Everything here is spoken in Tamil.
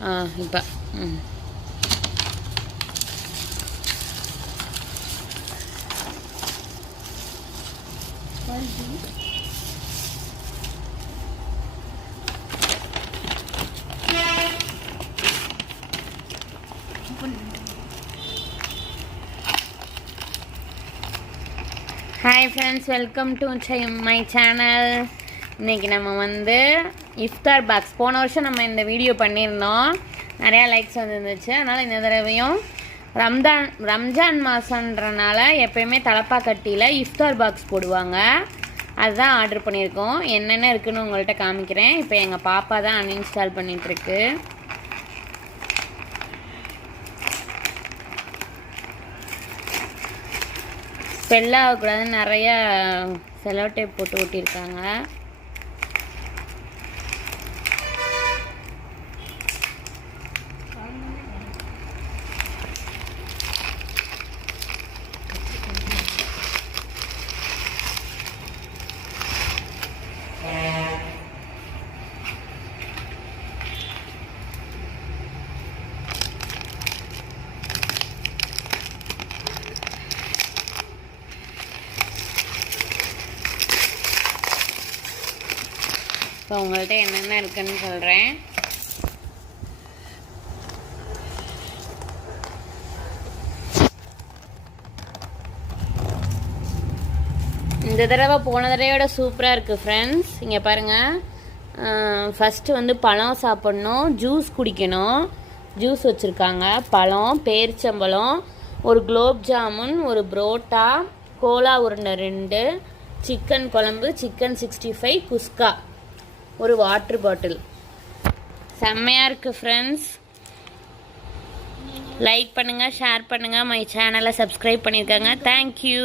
இப்போ hi friends, welcome to my channel. இன்றைக்கி நம்ம வந்து இஃப்தார் பாக்ஸ், போன வருஷம் நம்ம இந்த வீடியோ பண்ணியிருந்தோம், நிறையா லைக்ஸ் வந்துருந்துச்சு. அதனால் இந்த தடவையும் ரம்ஜான் மாதன்றனால எப்போயுமே தலப்பாக்கட்டியில் இஃப்தார் பாக்ஸ் போடுவாங்க. அதுதான் ஆர்டர் பண்ணியிருக்கோம். என்னென்ன இருக்குதுன்னு உங்கள்கிட்ட காமிக்கிறேன். இப்போ எங்கள் பாப்பா தான் அன்இன்ஸ்டால் பண்ணிகிட்ருக்கு. ஸ்பெல் ஆகக்கூடாதுன்னு நிறைய செலோ டேப் போட்டு ஒட்டியிருக்காங்க. இப்போ உங்கள்கிட்ட என்னென்ன இருக்குன்னு சொல்கிறேன். இந்த தடவை போன தடவையோட சூப்பராக இருக்குது ஃப்ரெண்ட்ஸ். இங்கே பாருங்கள், ஃபஸ்ட்டு வந்து பழம் சாப்பிட்ணும், ஜூஸ் குடிக்கணும். ஜூஸ் வச்சுருக்காங்க, பழம், பேரிச்சம்பழம், ஒரு குலோப் ஜாமுன், ஒரு புரோட்டா, கோலா உருண்டை 2, சிக்கன் குழம்பு, சிக்கன் 65, குஸ்கா, ஒரு வாட்டர் பாட்டில். செம்மையாக இருக்குது ஃப்ரெண்ட்ஸ். லைக் பண்ணுங்கள், ஷேர் பண்ணுங்கள், மை சேனலை சப்ஸ்கிரைப் பண்ணியிருக்காங்க. தேங்க்யூ.